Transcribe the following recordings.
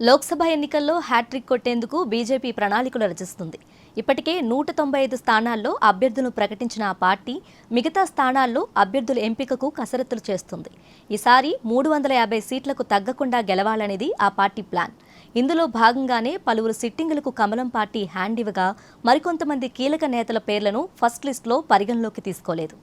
లోక్సభ ఎన్నికల్లో hat trick కొట్టేందుకు BJP ప్రణాళికలు రచిస్తుంది. ఇప్పటికే 195 స్థానాల్లో అభ్యర్థులను ప్రకటించిన ఆ పార్టీ మిగతా స్థానాల్లో అభ్యర్థుల ఎంపికకు కసరత్తులు చేస్తుంది. ఈసారి 350 సీట్లకు తగ్గకుండా గెలవాలనేది ఆ పార్టీ ప్లాన్. ఇందులో భాగంగానే పలువురు సిట్టింగులకు కమలం పార్టీ హ్యాండ్ ఇవ్వగా మరికొంతమంది కీలక నేతల పేర్లను ఫస్ట్ లిస్టులో పరిగణలోకి తీసుకోలేదు.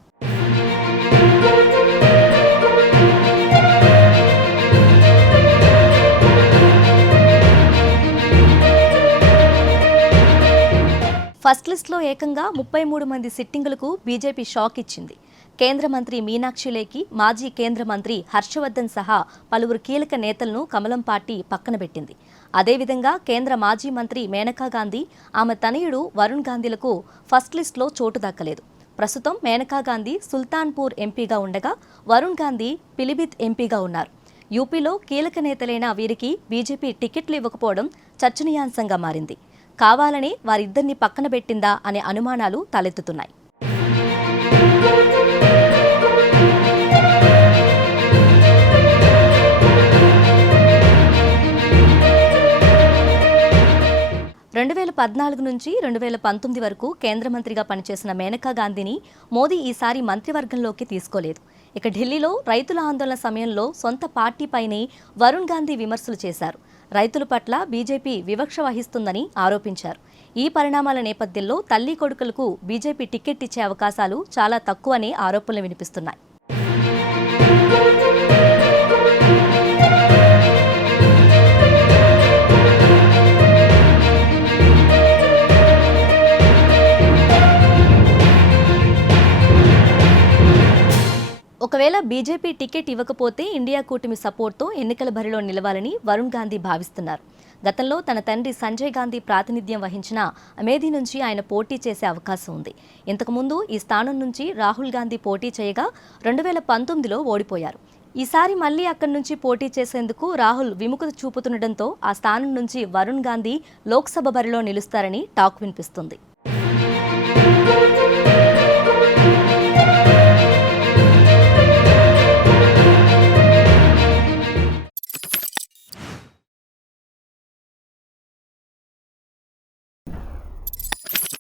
ఫస్ట్ లిస్టులో ఏకంగా 33 మంది సిట్టింగులకు బీజేపీ షాక్ ఇచ్చింది. కేంద్ర మంత్రి మీనాక్షి లేఖి, మాజీ కేంద్ర మంత్రి హర్షవర్ధన్ సహా పలువురు కీలక నేతలను కమలం పార్టీ పక్కనబెట్టింది. అదేవిధంగా కేంద్ర మాజీ మంత్రి మేనకా గాంధీ, ఆమె తనయుడు వరుణ్ గాంధీలకు ఫస్ట్ లిస్టులో చోటు దక్కలేదు. ప్రస్తుతం మేనకా గాంధీ సుల్తాన్పూర్ ఎంపీగా ఉండగా వరుణ్ గాంధీ పిలిభిత్ ఎంపీగా ఉన్నారు. యూపీలో కీలక నేతలైన వీరికి బీజేపీ టికెట్లు ఇవ్వకపోవడం చర్చనీయాంశంగా మారింది. కావాలని వారిద్దరిని పక్కన పెట్టిందా అనే అనుమానాలు తలెత్తుతున్నాయి. రెండు 2014 నుంచి 2019 వరకు కేంద్ర మంత్రిగా పనిచేసిన మేనకా గాంధీని మోదీ ఈసారి మంత్రివర్గంలోకి తీసుకోలేదు. ఇక ఢిల్లీలో రైతుల ఆందోళన సమయంలో సొంత పార్టీపైనే వరుణ్ గాంధీ విమర్శలు చేశారు. రైతుల పట్ల బీజేపీ వివక్ష వహిస్తుందని ఆరోపించారు. ఈ పరిణామాల నేపథ్యంలో తల్లి కొడుకులకు బీజేపీ టికెట్ ఇచ్చే అవకాశాలు చాలా తక్కువనే ఆరోపణలు వినిపిస్తున్నాయి. ఒకవేళ బీజేపీ టికెట్ ఇవ్వకపోతే ఇండియా కూటమి సపోర్ట్తో ఎన్నికల బరిలో నిలవాలని వరుణ్ గాంధీ భావిస్తున్నారు. గతంలో తన తండ్రి సంజయ్ గాంధీ ప్రాతినిధ్యం వహించిన అమేథీ నుంచి ఆయన పోటీ చేసే అవకాశం ఉంది. ఇంతకుముందు ఈ స్థానం నుంచి రాహుల్ గాంధీ పోటీ చేయగా 2019లో ఓడిపోయారు. ఈసారి మళ్లీ అక్కడి నుంచి పోటీ చేసేందుకు రాహుల్ విముఖత చూపుతుండటంతో ఆ స్థానం నుంచి వరుణ్ గాంధీ లోక్సభ బరిలో నిలుస్తారని టాక్ వినిపిస్తుంది.